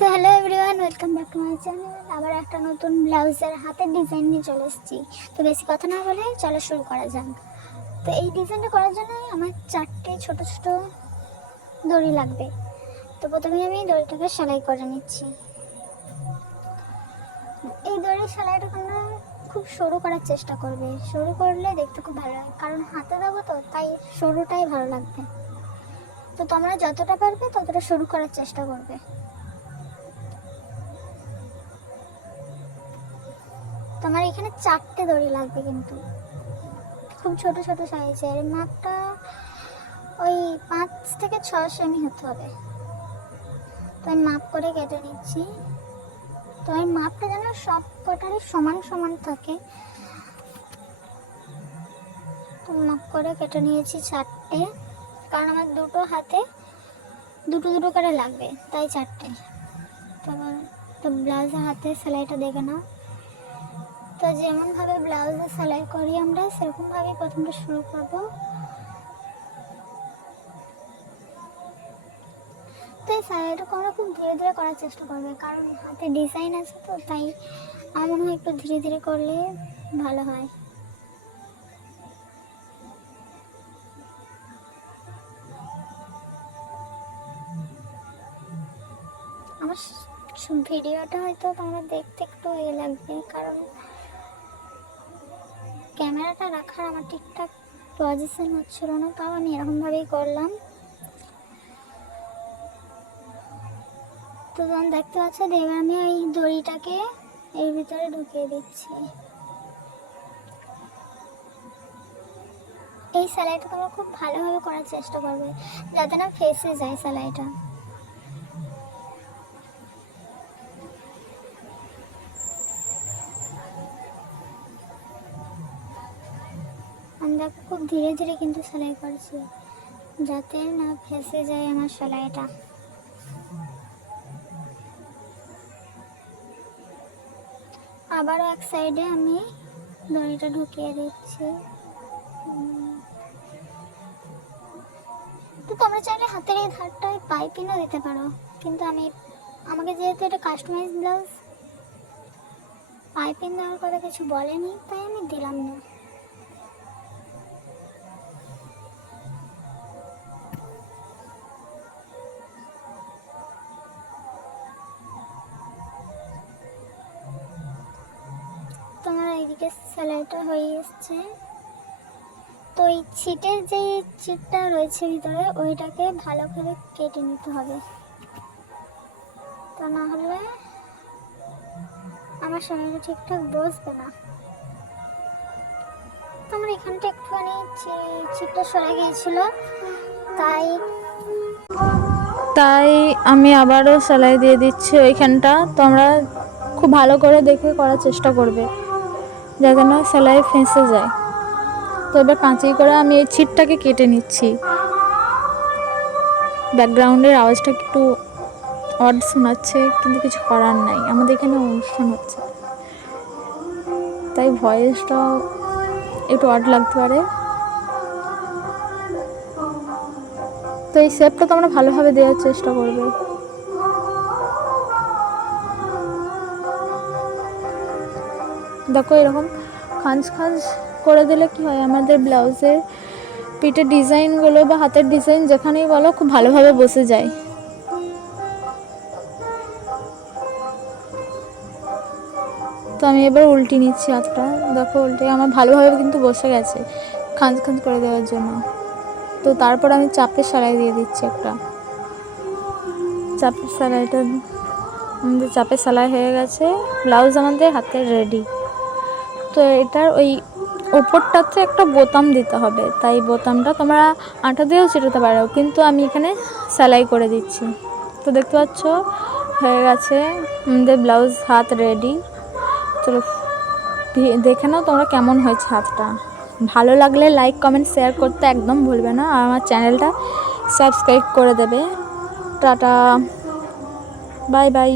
So hello everyone, welcome back to my channel. আবার একটা নতুন ব্লাউজের হাতের ডিজাইন নিয়ে চলে এসেছি। তো বেশি কথা না বলে চলো শুরু করা যাক। তো এই ডিজাইনটা করার জন্য আমার 4টে ছোট ছোট দড়ি লাগবে। তো প্রথমে আমি দড়িটাকে সেলাই করে নিচ্ছি। এই দড়ির সেলাইটা তোমরা খুব সরু করার চেষ্টা করবে, সরু করলে দেখতে খুব ভালো লাগে, কারণ হাতে দেবো তো তাই সরুটাই ভালো লাগবে। তো তোমরা যতটা পারবে ততটা সরু করার চেষ্টা করবে। তোমার এখানে 4টে দড়ি লাগবে, কিন্তু খুব ছোট ছোট সাইজের। মাপটা ওই 5 থেকে 6 সেমি হতে হবে। তো আমি মাপ করে কেটে নিচ্ছি। তো আমি মাপটা যেন সব কটারই সমান সমান থাকে। তো মাপ করে কেটে নিয়েছি 4টে, কারণ আমার দুটো হাতে দুটো দুটো করে লাগবে, তাই 4টে। তো ব্লাউজের হাতে সেলাইটা দেখে নাও। তো যেমনভাবে ব্লাউজে সেলাই করি আমরা, সেরকমভাবেই প্রথমটা শুরু করব। তো এই সেলাইটাকে আমরা খুব ধীরে ধীরে করার চেষ্টা করবে, কারণ হাতে ডিজাইন আছে তো তাই আমার মনে হয় একটু ধীরে ধীরে করলে ভালো হয়। আমার ভিডিওটা হয়তো তোমরা দেখতে একটু লাগবে, কারণ ক্যামেরাটা রাখার আমার ঠিকঠাক পজিশন হচ্ছিল না, তাও আমি এরকমভাবেই করলাম। তো তখন দেখতে পাচ্ছ, এবার আমি ওই দড়িটাকে এর ভিতরে ঢুকিয়ে দিচ্ছি। এই সেলাইটা তোমরা খুব ভালোভাবে করার চেষ্টা করবে, যাতে না ফেসে যায় সেলাইটা। আমরা খুব ধীরে ধীরে কিন্তু সেলাই করছি, যাতে না ফেসে যায় আমার সেলাইটা। আবারও এক সাইডে আমি দড়িটা ঢুকিয়ে দিচ্ছি। তো তোমরা চাইলে হাতের এই ধারটায় পাইপিংও দিতে পারো, কিন্তু আমাকে যেহেতু এটা কাস্টমাইজ ব্লাউজ, পাইপিং দেওয়ার কথা কিছু বলেনি, তাই আমি দিলাম না। তোমার এইদিকে সেলাইটা হয়ে এসছে। তো এই ছিটের যে ছিটটা রয়েছে ভিতরে, ওইটাকে ভালো করে কেটে নিতে হবে, তা না হলে আমার সেলাইটা ঠিকঠাক বসবে না। তোমার এখানটা একটুখানি ছিটটা সরে গিয়েছিল, তাই আমি আবারও সেলাই দিয়ে দিচ্ছি ওইখানটা। তোমরা খুব ভালো করে দেখে করার চেষ্টা করবে, যাতে না সেলাই ফেঁসে যায়। তো এবার কাঁচি করে আমি এই ছিটটাকে কেটে নিচ্ছি। ব্যাকগ্রাউন্ডের আওয়াজটা একটু অড শোনাচ্ছে, কিন্তু কিছু করার নাই, আমাদের এখানে অনুষ্ঠান হচ্ছে, তাই ভয়েসটাও একটু অড লাগতে পারে। তো এই শেপটা তোমরা ভালোভাবে দেওয়ার চেষ্টা করবে। দেখো, এরকম খাঁজ খাঁজ করে দিলে কি হয়, আমাদের ব্লাউজের পিঠের ডিজাইনগুলো বা হাতের ডিজাইন যেখানেই বলো খুব ভালোভাবে বসে যায়। তো আমি এবার উল্টে নিচ্ছি হাতটা। দেখো, উল্টে আমার ভালোভাবে কিন্তু বসে গেছে খাঁজ খাঁজ করে দেওয়ার জন্য। তো তারপর আমি চাপের সেলাই দিয়ে দিচ্ছি একটা। চাপের সেলাইটা আমাদের চাপের সেলাই হয়ে গেছে, ব্লাউজ আমাদের হাতের রেডি। তো এটার ওই ওপরটাতে একটা বোতাম দিতে হবে, তাই বোতামটা তোমরা আঠা দিয়েও ছিটাতে পারো, কিন্তু আমি এখানে সেলাই করে দিচ্ছি। তো দেখতে পাচ্ছ হয়ে গেছে আমাদের ব্লাউজ হাত রেডি। চলো দেখে নাও তোমরা কেমন হয়েছে হাতটা। ভালো লাগলে লাইক কমেন্ট শেয়ার করতে একদম ভুলবে না, আর আমার চ্যানেলটা সাবস্ক্রাইব করে দেবে। Tata, bye bye.